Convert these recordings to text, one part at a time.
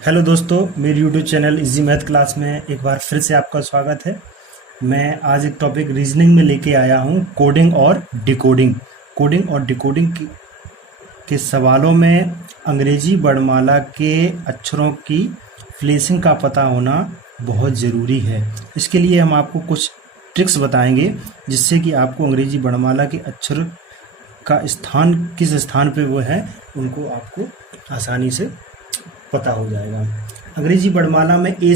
Hello दोस्तों, मेरे YouTube channel easy math class में एक बार फिर से आपका स्वागत है। मैं आज एक टॉपिक रीजनिंग में लेके आया हूँ, कोडिंग और डिकोडिंग। कोडिंग और डिकोडिंग के सवालों में अंग्रेजी वर्णमाला के अक्षरों की फ्लेसिंग का पता होना बहुत ज़रूरी है। इसके लिए हम आपको कुछ ट्रिक्स बताएंगे जिससे कि आपको अंग्रेजी वर्णमाला के अक्षर का स्थान किस स्थान पे वो है उनको आपको आसानी से पता हो जाएगा। अंग्रेजी वर्णमाला में ए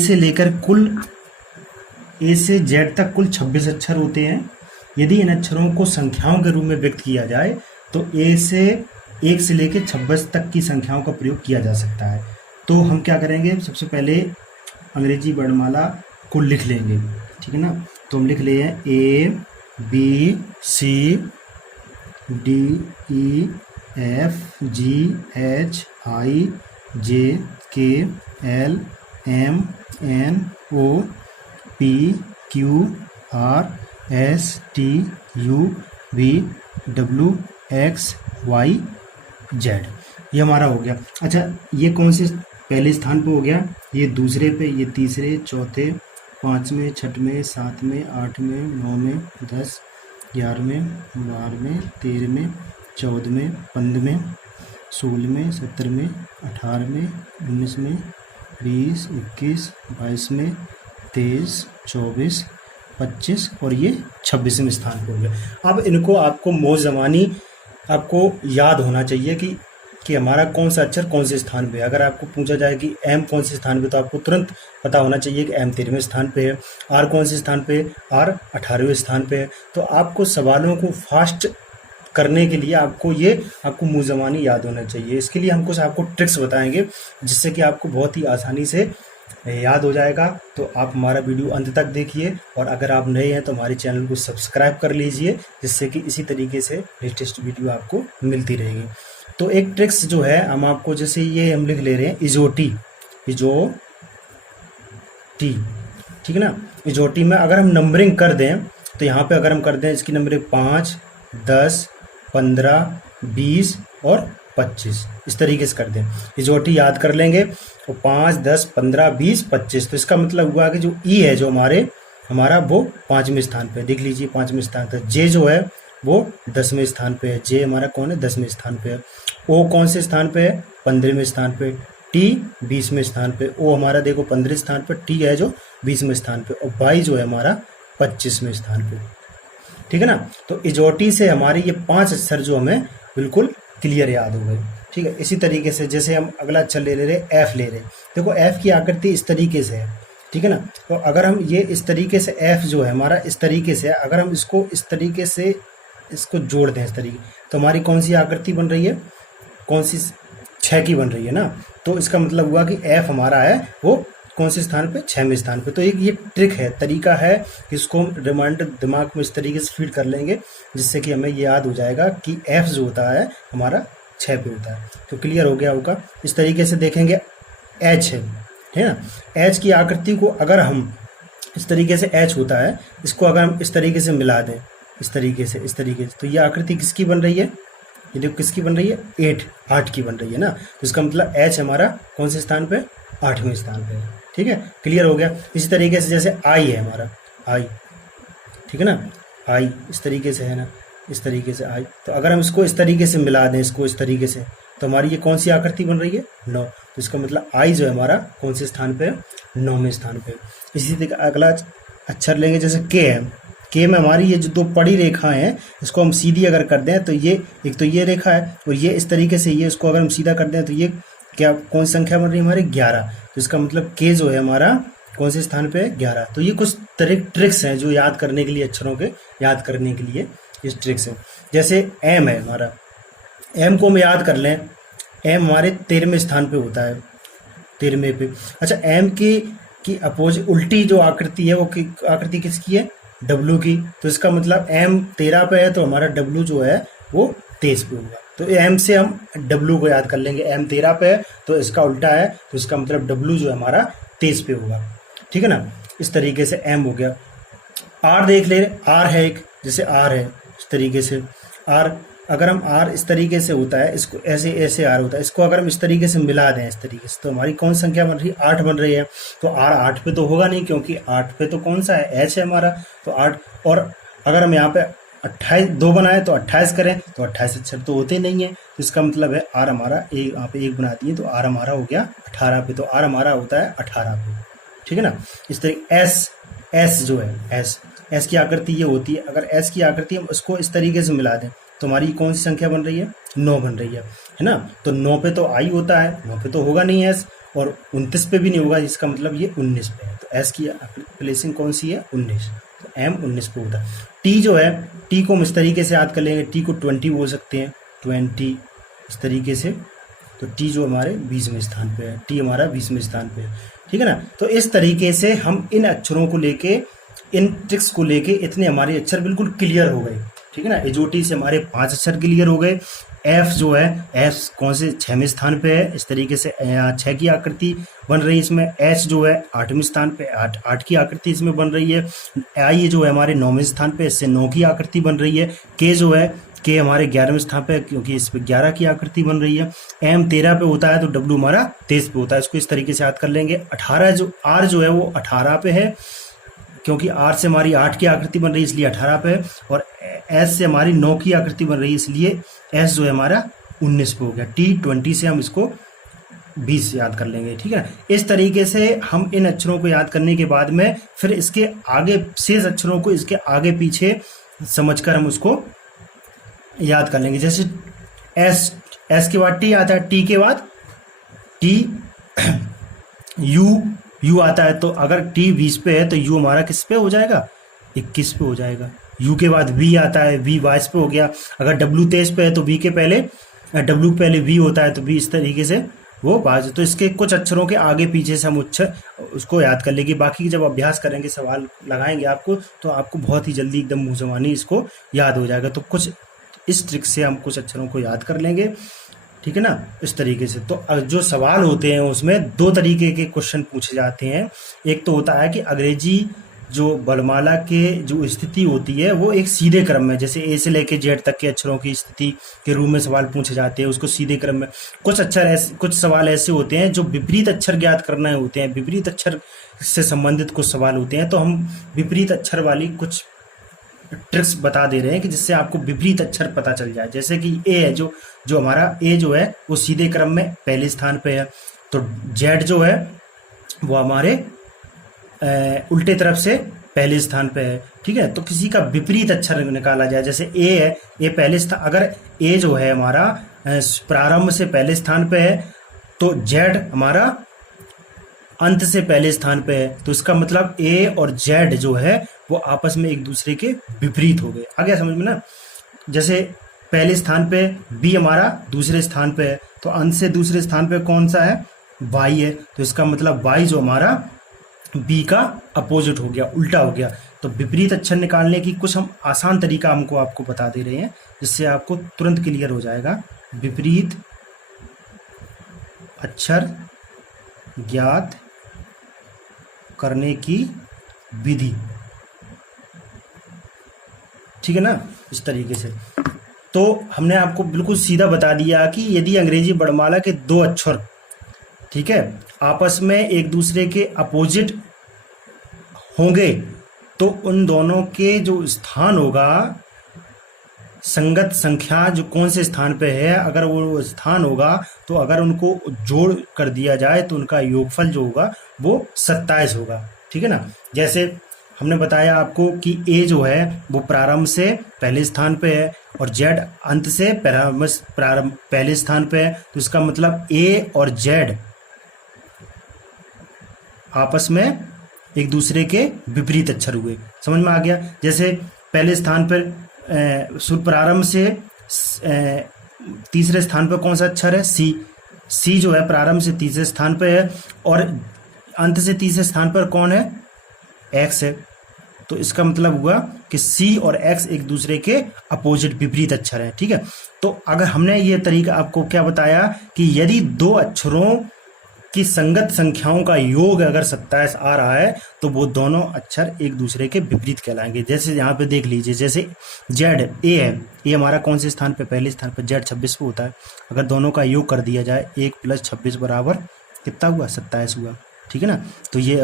से जेड तक कुल 26 अक्षर होते हैं। यदि इन अक्षरों को संख्याओं के रूप में व्यक्त किया जाए तो ए से 1 से लेकर 26 तक की संख्याओं का प्रयोग किया जा सकता है। तो हम क्या करेंगे, सबसे पहले अंग्रेजी वर्णमाला को लिख लेंगे, ठीक है ना। तो हम लिख लिए ABCDEFGHIJKLMNOPQRSTUVWXYZ। ये हमारा हो गया। अच्छा, ये कौन से पहले स्थान पे हो गया, ये दूसरे पे, ये तीसरे, चौथे, पाँचवें, छठवें, सातवें, आठवें, नौवें, 10, 11वें, 12वें, 13वें, 14वें, 15वें, 16वें, 17वें, 18वें, 19वें, 20, 21, 22वें, 23, 24, 25 और ये 26वें स्थान पे हो गया। अब इनको आपको मोज़मानी आपको याद होना चाहिए कि हमारा कौन सा अक्षर कौन से स्थान पे है। अगर आपको पूछा जाए कि एम कौन से स्थान पे, तो आपको तुरंत पता होना चाहिए कि एम 13वें स्थान पे है। आर कौन से स्थान पे, आर 18वें स्थान पे है। तो आपको सवालों को फास्ट करने के लिए आपको मुँहज़बानी याद होना चाहिए। इसके लिए हम कुछ आपको ट्रिक्स बताएंगे जिससे कि आपको बहुत ही आसानी से याद हो जाएगा। तो आप हमारा वीडियो अंत तक देखिए, और अगर आप नए हैं तो हमारे चैनल को सब्सक्राइब कर लीजिए, जिससे कि इसी तरीके से लेटेस्ट वीडियो आपको मिलती रहेगी। तो एक ट्रिक्स जो है हम आपको, जैसे ये हम लिख ले रहे हैं इजोटी, ठीक है ना। इजोटी में अगर हम नंबरिंग कर दें तो यहाँ पे अगर हम कर दें इसकी नंबरिंग 5, 10, 15, 20 और 25 इस तरीके से कर दें। इजोटी याद कर लेंगे तो 5, 10, 15, 20, 25। तो इसका मतलब हुआ कि जो ई है जो हमारा वो 5वें स्थान पे, देख लीजिए 5वें स्थान पे। जे जो है वो 10वें स्थान पे है। जे हमारा कौन है, 10वें स्थान पे है। ओ कौन से स्थान पे है, 15वें स्थान पे। टी 20वें स्थान पे। ओ हमारा देखो 15वें स्थान पे, टी है जो 20वें स्थान पे, और वाई जो है हमारा 25वें स्थान पे, ठीक है ना। तो इजोटी से हमारे ये 5 अक्षर जो हमें बिल्कुल क्लियर याद हो गए, ठीक है। इसी तरीके से जैसे हम अगला अक्षर ले रहे एफ ले रहे, देखो एफ की आकृति इस तरीके से है, ठीक है ना। तो अगर हम ये इस तरीके से एफ जो है हमारा इस तरीके से, अगर हम इसको इस तरीके से इसको जोड़ दें इस तरीके, तो हमारी कौन सी आकृति बन रही है, कौन सी 6 की बन रही है ना। तो इसका मतलब हुआ कि एफ हमारा है वो कौन से स्थान पे, 6वें स्थान पे। तो एक ये ट्रिक है, तरीका है, इसको हम रिमाइंडर दिमाग में इस तरीके से फीड कर लेंगे जिससे कि हमें ये याद हो जाएगा कि एफ जो होता है हमारा 6 पे होता है। तो क्लियर हो गया होगा। इस तरीके से देखेंगे एच है ना। एच की आकृति को अगर हम इस तरीके से एच होता है, इसको अगर हम इस तरीके से मिला दें इस तरीके से, तो ये आकृति किसकी बन रही है, ये देखो किसकी बन रही है, 8 की बन रही है ना। तो इसका मतलब एच हमारा कौन से स्थान पे, 8वें स्थान पे है, ठीक है। क्लियर हो गया। इसी तरीके से जैसे आई है हमारा, आई, ठीक है ना, आई इस तरीके से है ना, इस तरीके से आई। तो अगर हम इसको इस तरीके से मिला दें, इसको इस तरीके से, तो हमारी ये कौन सी आकृति बन रही है, 9। तो इसका मतलब आई जो है हमारा कौन से स्थान पे है, 9वें स्थान पे। इसी तरीके अगला अक्षर लेंगे, जैसे के है। के में हमारी ये जो 2 पड़ी रेखाएं हैं, इसको हम सीधी अगर कर दें तो ये एक तो ये रेखा है, और ये इस तरीके से, ये इसको अगर हम सीधा कर दें तो ये क्या कौन सी संख्या बन रही है हमारी, 11। तो इसका मतलब के जो है हमारा कौन से स्थान पे है, 11। तो ये कुछ ट्रिक्स हैं जो याद करने के लिए, अक्षरों के याद करने के लिए ये ट्रिक्स हैं। जैसे एम है हमारा, एम को हम याद कर लें, एम हमारे 13वें स्थान पे होता है, 13वें पे। अच्छा, एम की अपोजिट उल्टी जो आकृति है वो आकृति किसकी है, डब्लू की। तो इसका मतलब एम 13 पे है तो हमारा डब्लू जो है वो 23 पे होगा। तो एम से हम डब्लू को याद कर लेंगे, एम 13 पे है तो इसका उल्टा है, तो इसका मतलब डब्लू जो है हमारा 23 पे होगा, ठीक है ना। इस तरीके से एम हो गया। आर देख ले, आर है एक, जैसे आर है इस तरीके से आर। अगर हम आर इस तरीके से होता है, इसको ऐसे ऐसे आर होता है, इसको अगर हम इस तरीके से मिला दें इस तरीके से, तो हमारी कौन संख्या बन रही है? 8 बन रही है। तो आर 8 पे तो होगा नहीं, क्योंकि 8 पे तो कौन सा है? एच है हमारा। तो 8, और अगर हम यहाँ पे 28 2 बनाए तो 28 करें तो 28 अक्षर तो होते नहीं है। तो इसका मतलब है आर हमारा एक, यहाँ पे 1 बना दिए तो आर हमारा हो गया 18 पे। तो आर हमारा होता है 18 पे, ठीक है ना। इस तरीके एस जो है, एस की आकृति ये होती है। अगर एस की आकृति हम उसको इस तरीके से मिला दें तो हमारी कौन सी संख्या बन रही है? 9 बन रही है ना। तो 9 पे तो आई होता है, 9 पे तो होगा नहीं एस, और 29 पे भी नहीं होगा, इसका मतलब ये 19 पे है। तो एस की प्लेसिंग कौन सी है? 19। तो एम 19 पे होता है। टी जो है, टी को हम इस तरीके से याद कर लेंगे, टी को 20 बोल सकते हैं, 20 इस तरीके से। तो टी जो हमारे 20वें स्थान पे है, टी हमारा 20वें स्थान पे है, ठीक है ना। तो इस तरीके से हम इन अक्षरों को लेके, इन ट्रिक्स को लेके इतने हमारे अक्षर बिल्कुल क्लियर हो गए, ठीक है ना। एजोटी से हमारे 5 अक्षर क्लियर हो गए। एफ जो है, एफ कौन से 6वें स्थान पे है, इस तरीके से 6 की आकृति बन रही है इसमें। एच जो है 8वें स्थान पे, 8 की आकृति इसमें बन रही है। आई जो है हमारे 9वें स्थान पे, इससे 9 की आकृति बन रही है। के जो है, के हमारे 11वें स्थान पे, क्योंकि इस पे 11 की आकृति बन रही है। एम 13 पे होता है, तो डब्ल्यू हमारा 23 पे होता है। इसको इस तरीके से याद कर लेंगे। 18 जो आर जो है वो 18 पे है, क्योंकि आर से हमारी 8 की आकृति बन रही है इसलिए 18 पे है, और एस से हमारी 9 की आकृति बन रही है इसलिए एस जो है हमारा 19 पे हो गया। टी 20 से हम इसको 20 याद कर लेंगे, ठीक है ना। इस तरीके से हम इन अक्षरों को याद करने के बाद में फिर इसके आगे शेष अक्षरों को इसके आगे पीछे समझकर हम उसको याद कर लेंगे। जैसे एस के बाद टी आता है, टी के बाद टी यू आता है। तो अगर टी 20 पे है तो यू हमारा किस पे हो जाएगा? 21 पे हो जाएगा। यू के बाद वी आता है, वी 22 पे हो गया। अगर डब्ल्यू 23 पे है तो वी के पहले डब्ल्यू पहले वी होता है, तो वी इस तरीके से वो 22। तो इसके कुछ अक्षरों के आगे पीछे से हम उसको याद कर लेंगे। बाकी जब अभ्यास करेंगे, सवाल लगाएंगे आपको, तो आपको बहुत ही जल्दी एकदम मुँह ज़बानी इसको याद हो जाएगा। तो कुछ इस ट्रिक से हम कुछ अक्षरों को याद कर लेंगे, ठीक है ना, इस तरीके से। तो जो सवाल होते हैं उसमें 2 तरीके के क्वेश्चन पूछे जाते हैं। एक तो होता है कि अंग्रेजी जो वर्णमाला के जो स्थिति होती है वो एक सीधे क्रम में, जैसे ए से लेके जेड तक के अक्षरों की स्थिति के रूप में सवाल पूछे जाते हैं, उसको सीधे क्रम में। कुछ सवाल ऐसे होते हैं जो विपरीत अक्षर ज्ञात करना होते हैं, विपरीत अक्षर से संबंधित कुछ सवाल होते हैं। तो हम विपरीत अक्षर वाली कुछ ट्रिक्स बता दे रहे हैं कि जिससे आपको विपरीत अक्षर पता चल जाए। जैसे कि ए है, जो हमारा ए जो है वो सीधे क्रम में पहले स्थान पे है, तो जेड जो है वो हमारे उल्टे तरफ से पहले स्थान पे है, ठीक है। तो किसी का विपरीत अक्षर निकाला जाए, जैसे ए है, ए पहले स्थान, अगर ए जो है हमारा प्रारंभ से पहले स्थान पे है, तो जेड हमारा अंत से पहले स्थान पे है। तो इसका मतलब ए और जेड जो है वो आपस में एक दूसरे के विपरीत हो गए। आ गया समझ में ना। जैसे पहले स्थान पे बी हमारा दूसरे स्थान पे है, तो अंत से दूसरे स्थान पे कौन सा है? वाई है। तो इसका मतलब वाई जो हमारा बी का अपोजिट हो गया, उल्टा हो गया। तो विपरीत अक्षर निकालने की कुछ हम आसान तरीका आपको बता दे रहे हैं, जिससे आपको तुरंत क्लियर हो जाएगा। विपरीत अक्षर ज्ञात करने की विधि, ठीक है ना, इस तरीके से। तो हमने आपको बिल्कुल सीधा बता दिया कि यदि अंग्रेजी वर्णमाला के 2 अक्षर, ठीक है, आपस में एक दूसरे के अपोजिट होंगे, तो उन दोनों के जो स्थान होगा, संगत संख्या जो कौन से स्थान पे है, अगर वो स्थान होगा तो अगर उनको जोड़ कर दिया जाए तो उनका योगफल जो होगा वो 27 होगा, ठीक है ना। जैसे हमने बताया आपको कि ए जो है वो प्रारंभ से पहले स्थान पे है और जेड अंत से प्रारंभ पहले स्थान पे है। तो इसका मतलब ए और जेड आपस में एक दूसरे के विपरीत अक्षर हुए। समझ में आ गया। जैसे पहले स्थान पर प्रारंभ से तीसरे स्थान पर कौन सा अक्षर है? सी। सी जो है प्रारंभ से तीसरे स्थान पर है और अंत से तीसरे स्थान पर कौन है? एक्स है। तो इसका मतलब हुआ कि सी और एक्स एक दूसरे के अपोजिट विपरीत अक्षर हैं, ठीक है। तो अगर हमने ये तरीका आपको क्या बताया कि यदि 2 अक्षरों कि संगत संख्याओं का योग अगर 27 आ रहा है तो वो दोनों अक्षर एक दूसरे के विपरीत कहलाएंगे। जैसे यहाँ पे देख लीजिए, जैसे जेड ए है, ये हमारा कौन से स्थान पे, पहले स्थान पे, जेड 26 पे होता है। अगर दोनों का योग कर दिया जाए 1 + 26 बराबर कितना हुआ, 27 हुआ, ठीक है ना। तो ये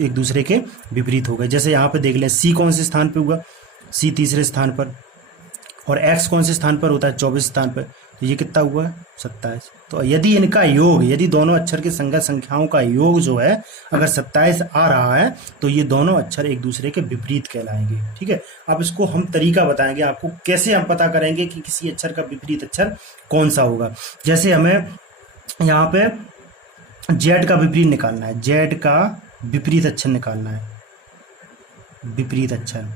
एक दूसरे के विपरीत हो गए। जैसे यहाँ पे देख लें, सी कौन से स्थान पे हुआ, सी तीसरे स्थान पर, और एक्स कौन से स्थान पर होता है, 24 स्थान पर, तो ये कितना हुआ, 27। तो यदि इनका योग, यदि दोनों अक्षर की संगत संख्याओं का योग जो है अगर 27 आ रहा है तो ये दोनों अक्षर एक दूसरे के विपरीत कहलाएंगे, ठीक है। अब इसको हम तरीका बताएंगे आपको, कैसे हम पता करेंगे कि किसी अक्षर का विपरीत अक्षर कौन सा होगा। जैसे हमें यहाँ पे जेड का विपरीत निकालना है, जेड का विपरीत अक्षर निकालना है, विपरीत अक्षर,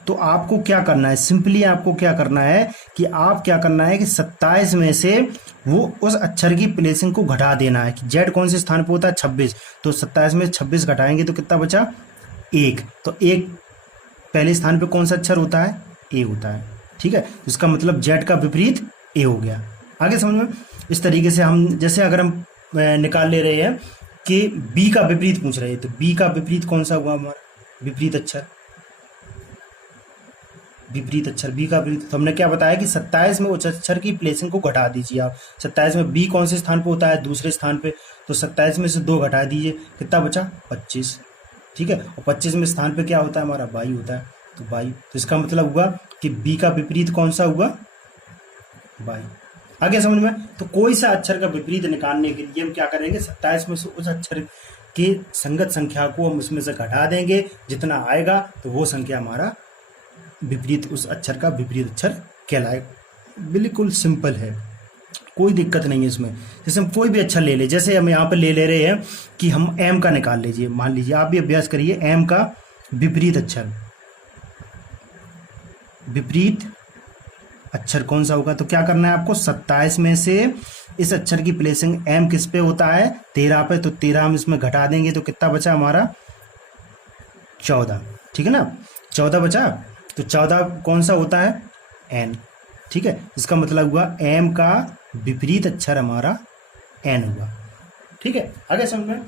तो आपको क्या करना है, सिंपली आपको क्या करना है कि आप क्या करना है कि 27 में से वो उस अक्षर की प्लेसिंग को घटा देना है। कि जेड कौन से स्थान पे होता है, 26, तो 27 में 26 घटाएंगे तो कितना बचा, 1। तो 1 पहले स्थान पे कौन सा अक्षर होता है, ए होता है, ठीक है। इसका मतलब जेड का विपरीत ए हो गया। आगे समझ में, इस तरीके से हम, जैसे अगर हम निकाल ले रहे हैं कि बी का विपरीत पूछ रहे हैं, तो बी का विपरीत कौन सा हुआ हमारा, विपरीत अक्षर, विपरीत अक्षर बी का विपरीत। तो हमने क्या बताया कि 27 में उस अक्षर की प्लेसिंग को घटा दीजिए आप। 27 में बी कौन से स्थान पे होता है, दूसरे स्थान पे, तो 27 में से 2 घटा दीजिए, कितना बचा, 25, ठीक है। और 25 में स्थान पे क्या होता है हमारा, 22 होता है, तो 22। तो इसका मतलब हुआ कि बी का विपरीत कौन सा हुआ, 22। आगे समझ में। तो कोई सा अक्षर का विपरीत निकालने के लिए हम क्या करेंगे, 27 में से उस अक्षर की संगत संख्या को हम उसमें से घटा देंगे, जितना आएगा तो वो संख्या हमारा विपरीत, उस अक्षर का विपरीत अक्षर कहलाए। बिल्कुल सिंपल है, कोई दिक्कत नहीं है इसमें। जैसे हम कोई भी अक्षर ले ले, जैसे हम यहाँ पे ले रहे हैं कि हम एम का निकाल लीजिए, मान लीजिए आप भी अभ्यास करिए, एम का विपरीत अक्षर, विपरीत अक्षर कौन सा होगा। तो क्या करना है आपको, 27 में से इस अक्षर की प्लेसिंग एम किस पे होता है, 13 पे, तो 13 हम इसमें घटा देंगे तो कितना बचा हमारा, 14, ठीक है ना, 14 बचा। तो 14 कौन सा होता है, एन, ठीक है। इसका मतलब हुआ एम का विपरीत अक्षर हमारा एन हुआ, ठीक है। आगे समझ में,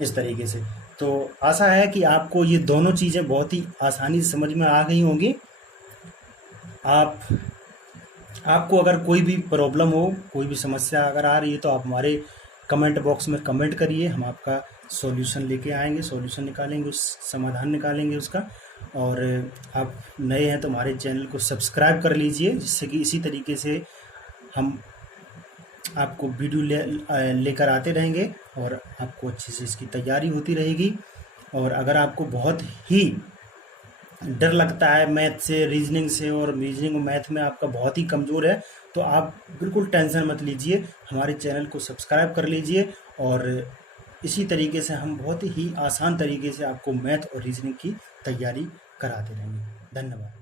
इस तरीके से। तो आशा है कि आपको ये दोनों चीज़ें बहुत ही आसानी से समझ में आ गई होंगी। आपको अगर कोई भी प्रॉब्लम हो, कोई भी समस्या अगर आ रही है, तो आप हमारे कमेंट बॉक्स में कमेंट करिए, हम आपका सॉल्यूशन लेके आएंगे, सॉल्यूशन निकालेंगे, उस समाधान निकालेंगे उसका। और आप नए हैं तो हमारे चैनल को सब्सक्राइब कर लीजिए, जिससे कि इसी तरीके से हम आपको वीडियो लेकर आते रहेंगे और आपको अच्छे से इसकी तैयारी होती रहेगी। और अगर आपको बहुत ही डर लगता है मैथ से, रीजनिंग से, और रीजनिंग और मैथ में आपका बहुत ही कमज़ोर है, तो आप बिल्कुल टेंशन मत लीजिए, हमारे चैनल को सब्सक्राइब कर लीजिए। और इसी तरीके से हम बहुत ही आसान तरीके से आपको मैथ और रीजनिंग की तैयारी कराते रहेंगे। धन्यवाद।